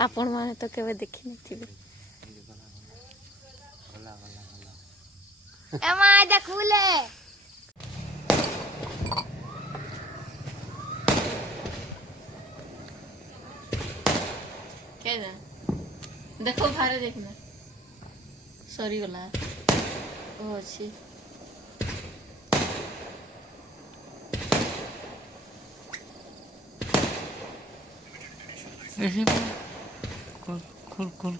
आपण माने तो केवे देखि नथिबे एमा आजा खुले के जा देखो भारे देखना सॉरी गला ओ अछि ऐसे खोल खोल खोल